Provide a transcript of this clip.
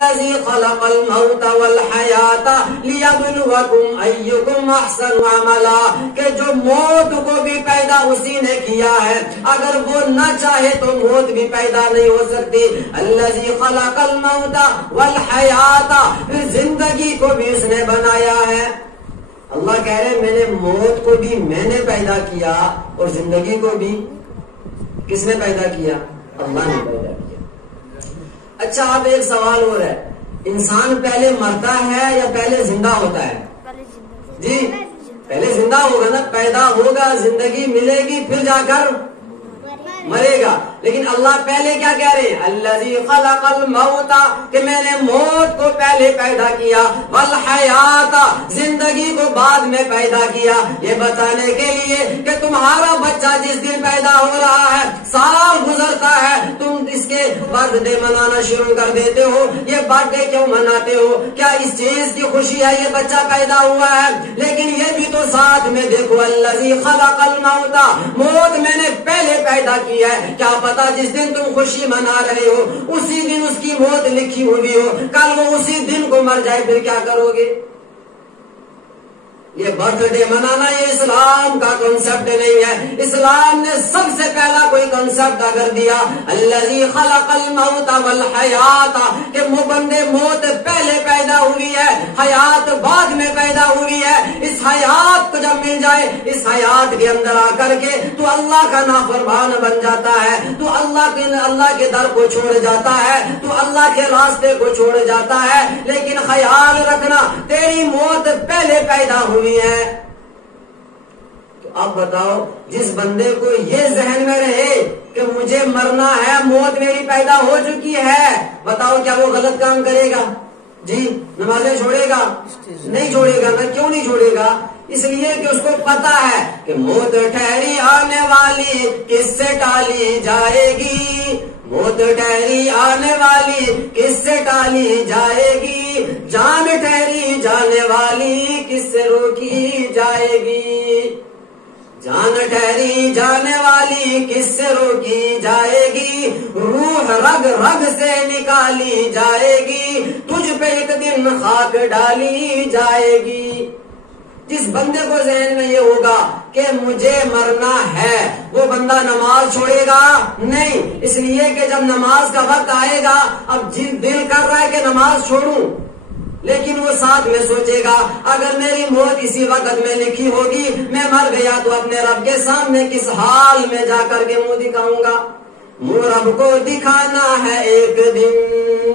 الذی خلق الموت والحیات لیبلوکم ایکم احسن عملا، کہ جو موت کو بھی پیدا اسی نے کیا ہے، اگر وہ نہ چاہے تو موت بھی پیدا نہیں ہو سکتی۔ الذی خلق الموت والحیات، زندگی کو بھی اس نے بنایا ہے۔ اللہ کہہ رہے میں نے موت کو بھی میں نے پیدا کیا اور زندگی کو بھی کس نے پیدا کیا؟ اللہ نے پیدا کیا۔ اچھا اب ایک سوال اور ہے، انسان پہلے مرتا ہے یا پہلے زندہ ہوتا ہے؟ جی پہلے زندہ ہوگا نا، پیدا ہوگا، زندگی ملے گی، پھر جا کر مرے گا۔ لیکن اللہ پہلے کیا کہہ رہے ہیں؟ الذی خلق الموت، کہ میں نے موت کو پہلے پیدا کیا، والحیات، زندگی کو بعد میں پیدا کیا، یہ بتانے کے لیے کہ تمہارا بچہ جس دن پیدا ہو رہا ہے، سال گزرتا ہے، تم اس کے برتھ ڈے منانا شروع کر دیتے ہو۔ یہ برتھ ڈے کیوں مناتے ہو؟ کیا اس چیز کی خوشی ہے یہ بچہ پیدا ہوا ہے؟ لیکن یہ بھی تو ساتھ میں دیکھو، الذی خلق الموت، موت میں نے پہلے پیدا کی ہے۔ کیا پتا جس دن تم خوشی منا رہے ہو اسی دن اس کی موت لکھی ہوئی ہو، کل وہ اسی دن کو مر جائے، پھر کیا کرو گے؟ یہ برتھ ڈے منانا یہ اسلام کا کنسپٹ نہیں ہے۔ اسلام نے سب سے پہلا کوئی کنسپٹ اگر دیا، الذی خلق الموت والحیات، کہ بندے موت پہلے پیدا ہوئی ہے، حیات بعد میں پیدا ہوئی ہے۔ اس حیات کو جب مل جائے، اس حیات کے اندر آ کر کے تو اللہ کا نافرمان بن جاتا ہے، تو اللہ کے در کو چھوڑ جاتا ہے، تو اللہ کے راستے کو چھوڑ جاتا ہے۔ لیکن خیال رکھنا تیری موت پہلے پیدا ہوئی ہے۔ تو اب بتاؤ جس بندے کو یہ ذہن میں رہے کہ مجھے مرنا ہے، موت میری پیدا ہو چکی ہے، بتاؤ کیا وہ غلط کام کرے گا؟ جی نمازیں چھوڑے گا؟ نہیں چھوڑے گا نا۔ کیوں نہیں چھوڑے گا؟ اس لیے کہ اس کو پتا ہے کہ موت ٹھہری آنے والی کس سے ٹالی جائے گی، موت ٹھہری آنے والی کس سے ٹالی جائے گی، جان ٹھہری جانے والی کس سے روکی جائے گی، جان ٹھہری جانے والی کس سے روکی جائے گی، روح رگ رگ سے نکالی جائے گی، تجھ پہ ایک دن خاک ڈالی جائے گی۔ جس بندے کو ذہن میں یہ ہوگا کہ مجھے مرنا ہے، وہ بندہ نماز چھوڑے گا نہیں، اس لیے کہ جب نماز کا وقت آئے گا، اب دل کر رہا ہے کہ نماز چھوڑوں، لیکن وہ ساتھ میں سوچے گا اگر میری موت اسی وقت میں لکھی ہوگی، میں مر گیا تو اپنے رب کے سامنے کس حال میں جا کر کے منہ دکھاؤں گا؟ منہ رب کو دکھانا ہے ایک دن۔